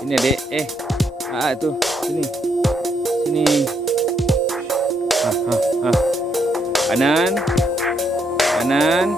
Ini Adek. Tuh. Sini. Sini. Kanan. Kanan.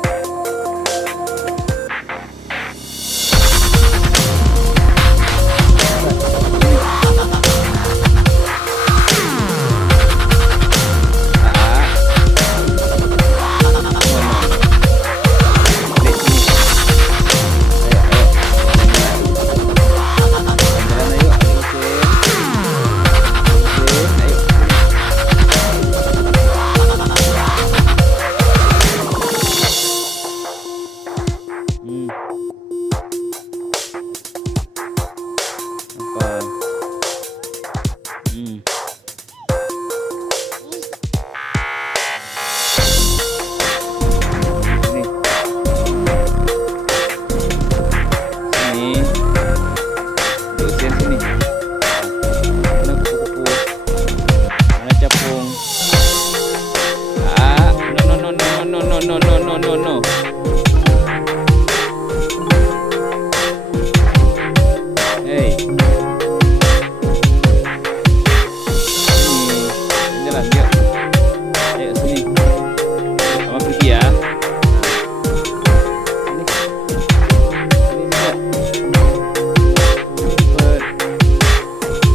No. Hey. Sini. Jalan yuk. Ayo sini. Mama pergi ya. Sini. Sini juga.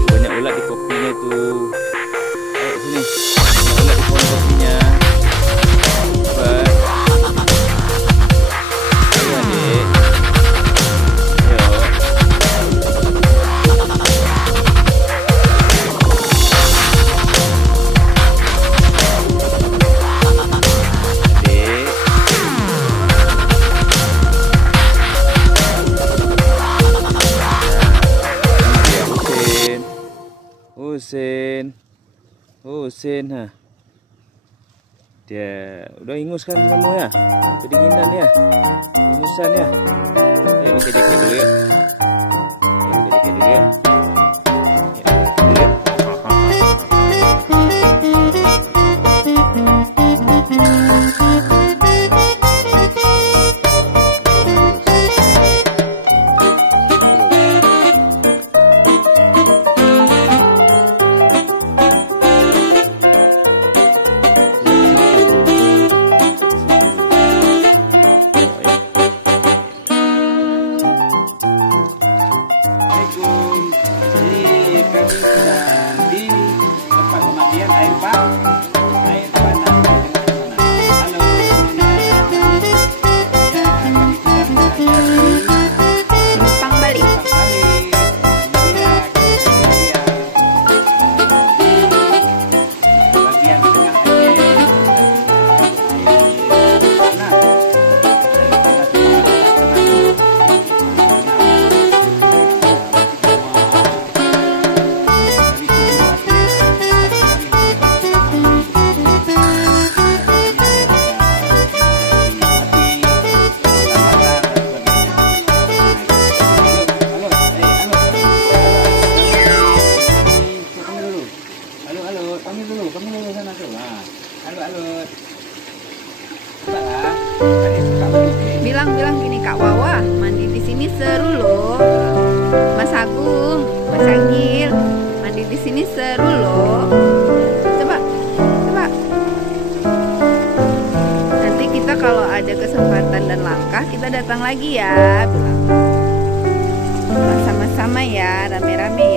Banyak ulat di kopinya tuh. Ayo sini. Banyak ulat di pohon kopinya. Husin, dia udah ingus kan kamu ya, kedinginan ya, ingusan ya. Ayo pakai jaket dulu ya. Bilang gini, Kak Wawa, mandi di sini seru loh. Mas Agung, Mas Agil, mandi di sini seru loh. Coba. Nanti kita kalau ada kesempatan dan langkah kita datang lagi ya. Bilang sama-sama ya, rame-rame ya.